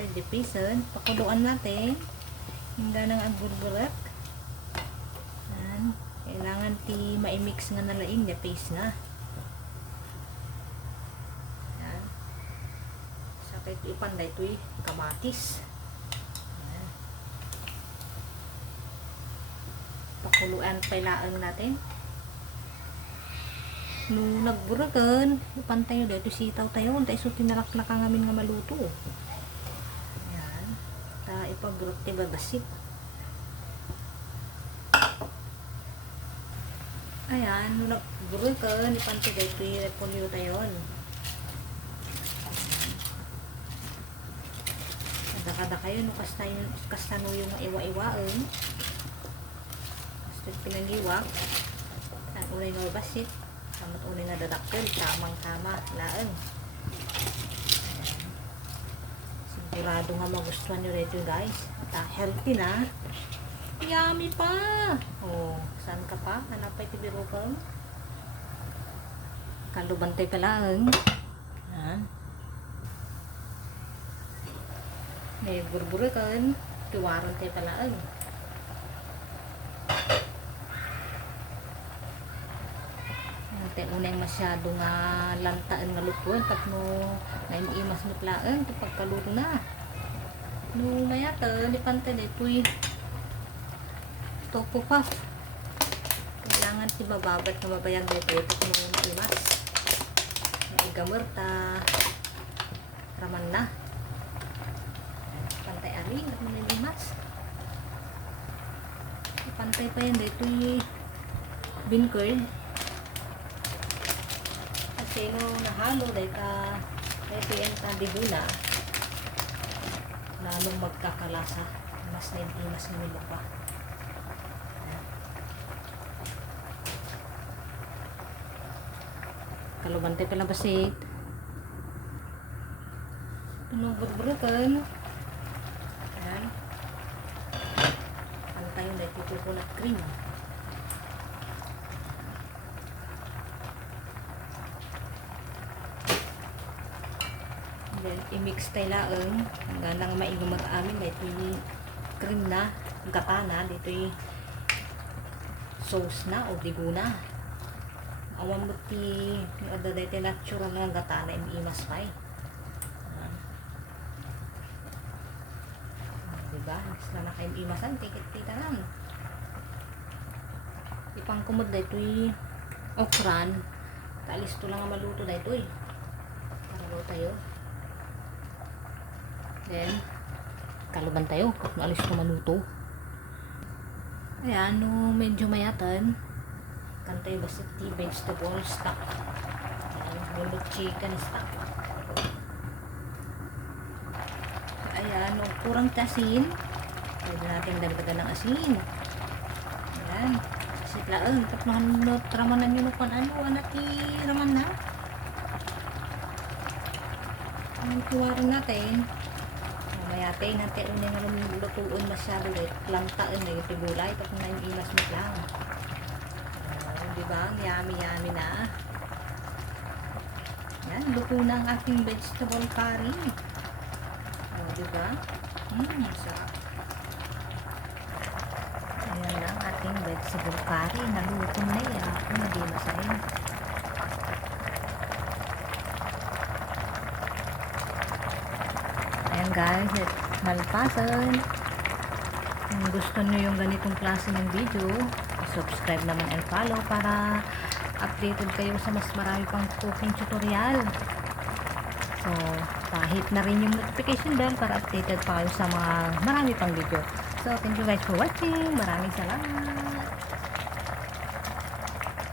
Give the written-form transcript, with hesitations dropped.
natin dipisan. Pakuluan natin. Hingga nang ang burburak. Yan. Kailangan ti maimix nga nalaing na paste na. Yan. Sakit ipanday ito'y kamatis. Yan. Pakuluan pailaan natin. Nung nagburagan, ipantay nyo dito sitaw tayo. Tayo so tinalak-lak ang amin nga maluto. Yan. Ta ipaburot ti babasit. Ayan, nung nagburagan, ipantay dito yung repolyo tayo. Kada kayo, no, kasta no yung iwa-iwaan. Basta pinangiwak. Ang ulay nga basit. Samot ulit na dadakkel, tamang-tama, laang. Sigurado nga magustuhan nyo rito guys. At healthy na. Yummy pa! Oh, saan ka pa? Hanap pa iti biro ko. Kalubantay pa laang. Yan. May burburikan. Tiwaran tayo pa laang. Unay masyado nga lantaan nga lupon pag no naiimas mo tlaan ito pagkaluto na no mayata lipanta na ito'y tofu puff kailangan ti mababat na mabayag na ito pag no maimas naigamurta raman na pantay aring at naiimas pantay pa yan ito'y bean curd. Kasi no nahalo dahil ka ito bihula lalong magkakalasa mas mas nilok pa. Kalubante pala basit pinubur-burukan. Ayan pantay yung dahil coconut cream. Then, i-mix tayo laang hanggang lang maigumat amin na ito'y cream na, gata na, dito'y sauce na o digo na. Awan mo ti yung ada dito natural na gata na imimas pa eh. Diba? Sila na kayo imasan, tikit-tita lang. Ipangkumod na ito'y okran. Talis to lang ang maluto na ito'y. Para tayo. Then, kaluban tayo kung alis ko maluto. Ayan, no, medyo mayatan. Kantay basit ti vegetable stock. Ayan, chicken stock. Ayan, no, kurang tasin. Pwede natin dagdagan ng asin. Ayan, sitlaan. Tapos ramanan nyo no ano, anak raman na. Ang tuwarin natin. Mayatay natin unin nga lutuon masyado dahil lantaan na yung tibulay tapos na yung ilas mo lang. Diba? Yummy na. Yan, luto na ang aking vegetable curry. Diba? Sarap. Ayan lang ating vegetable curry. Naluto na yan. Hindi masahin. Ayan guys, malpasan. Kung gusto nyo yung ganitong klase ng video, subscribe naman and follow para updated kayo sa mas marami pang cooking tutorial. So, pahit na rin yung notification bell para updated pa kayo sa mga marami pang video. So, thank you guys for watching. Maraming salamat.